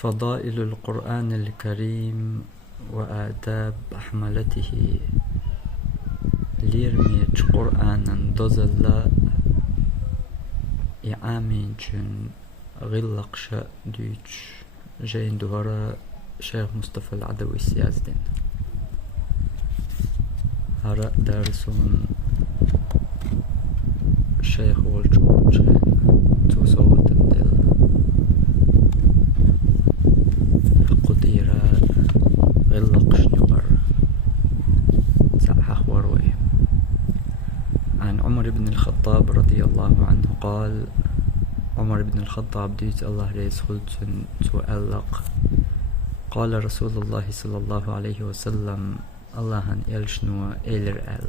فضائل القرآن الكريم وآداب حملته ليرميج قرآنا دزلا يعامين جن غلقش دوش جين دوهرا شيخ مصطفى العدوي السيازدين هراء دارسون شيخ والجوب جين توسوة الدل قديرة غلقش نور سعح وروي. عن عمر بن الخطاب رضي الله عنه قال: عمر بن الخطاب ديت الله ريس خلتن تؤلق قال رسول الله صلى الله عليه وسلم: الله يلشنو إيلر آل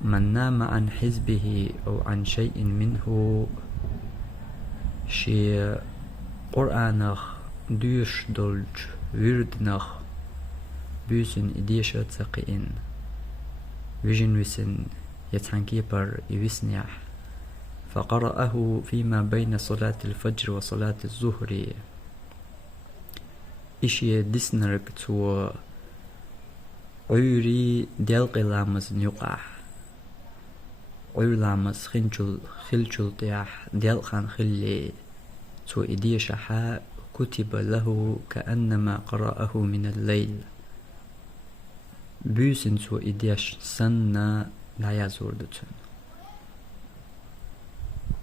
من نام عن حزبه أو عن شيء منه شي قرآنخ دوش دولج وردنخ بيسن إديشة تقين ويجن وسن يتحنكيبر يوسنيح فقرأه فيما بين صلاة الفجر وصلاة الظهر إشي ديسنرك تو عيري ديالق لامز نيقع عير لامز خلجل طياح ديالقان خلي تو إديشة كتب له كأنما قرأه من الليل بيسن تو إديش سنة لا يزوردتن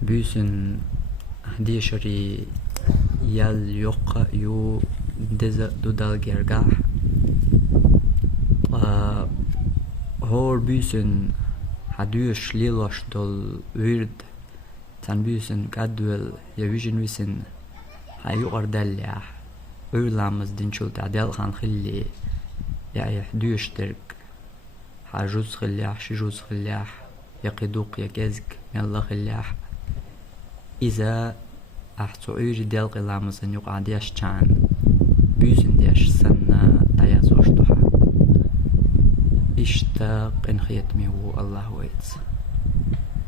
بيسن هديشري يال يوقع يو دودال جرجاح هور بيسن هدوش ليلوش دول ورد تن بيسن قدول يوجن ويسن هايو أرداليح أولامز دينشول تعديل خان خلي يعني حدوش ترك حجوز خليح شجوز خليح يقيدوق يكزك يلا خليح إذا أحتو أيري ديال قلامز أن يقع دياش كان بيسن دياش سنة دايازوش دوحا اشتاق إن خيتمي هو الله ويتس.